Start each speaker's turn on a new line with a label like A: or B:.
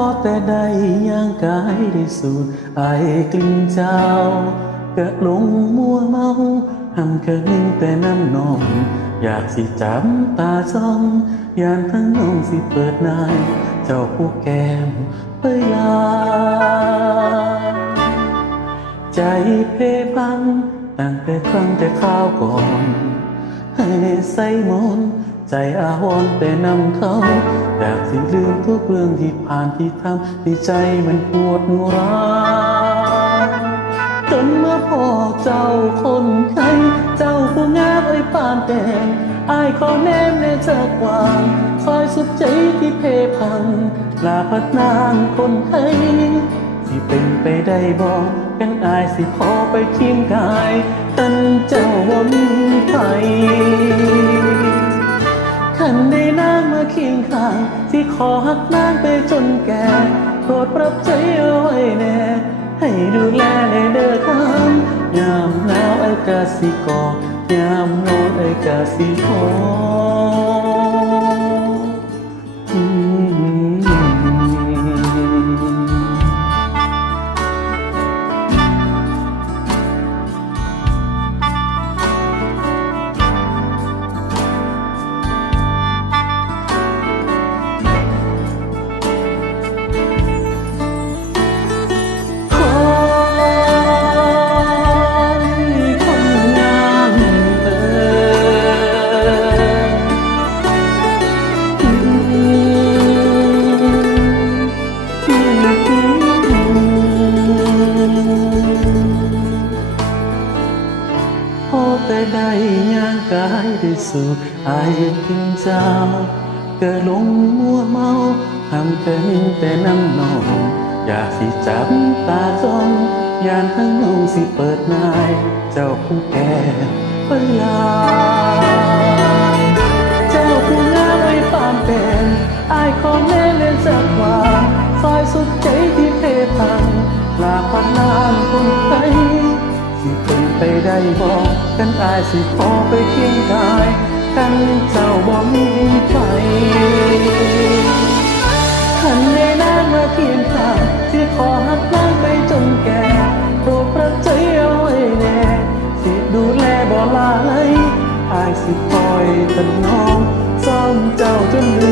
A: อแต่ได้ย่างกายได้สูดไอกลิ่นเจ้ากะลงมัวเมาหำกะนิ่งแต่น้ำนอง อยากสิจับตาจ้องยานทั้งน้องสิเปิดนาย เจ้าผู้แก้มเปลา ใจเพพังตั้งแต่ครั้งแต่ข้าวก่อน ให้ใส่มน ใจอาวรแต่นำเขาอยากสิลืมทุกเรื่องที่ผ่านที่ทำที่ใจมันปวดร้าวจนเมื่อพอเจ้าคนไข้เจ้าผู้งามไอ้ปานแต่งอายขอแนมในเธอกวางคอยสุดใจที่เพพังลาพัดนางคนไข้สิเป็นไปได้บอกกันอายสิขอไปเคียงกาย ตันเจ้าว่ามีไผ ที่ขอหักนางไปจนแก่โปรดปรับใจเอาไว้แน่ ให้ดูแลในเด้อคำยามหนาวไอ้กาสิกอยามนอนไอ้กาสิขอ แต่ได้ย่างกายได้สูดอายกินเจ้าเกิดลงมัวเมาทำเกินแต่น้ำนองอยากสิจับตาจ้องยานทั้งนองสิเปิดนาย เจ้าผู้แก่เวลาเจ้าผู้งามไอ้ปามเป็นอายขอแม่เล่นจากวาซอยสุดใจที่เพพังลาพันนานคนไทยสิเป็น ไปได้บอกกันอายสิขอไปเคียงกายกันเจ้าบ่มีไฟขันในนางมาเคียงข้างที่ขอหักนางไปจนแก่โปรดประใจเอาไว้แน่สิดูแลบ่ลาเลยอายสิคอยตันน้องซ่อมเจ้าจนลืม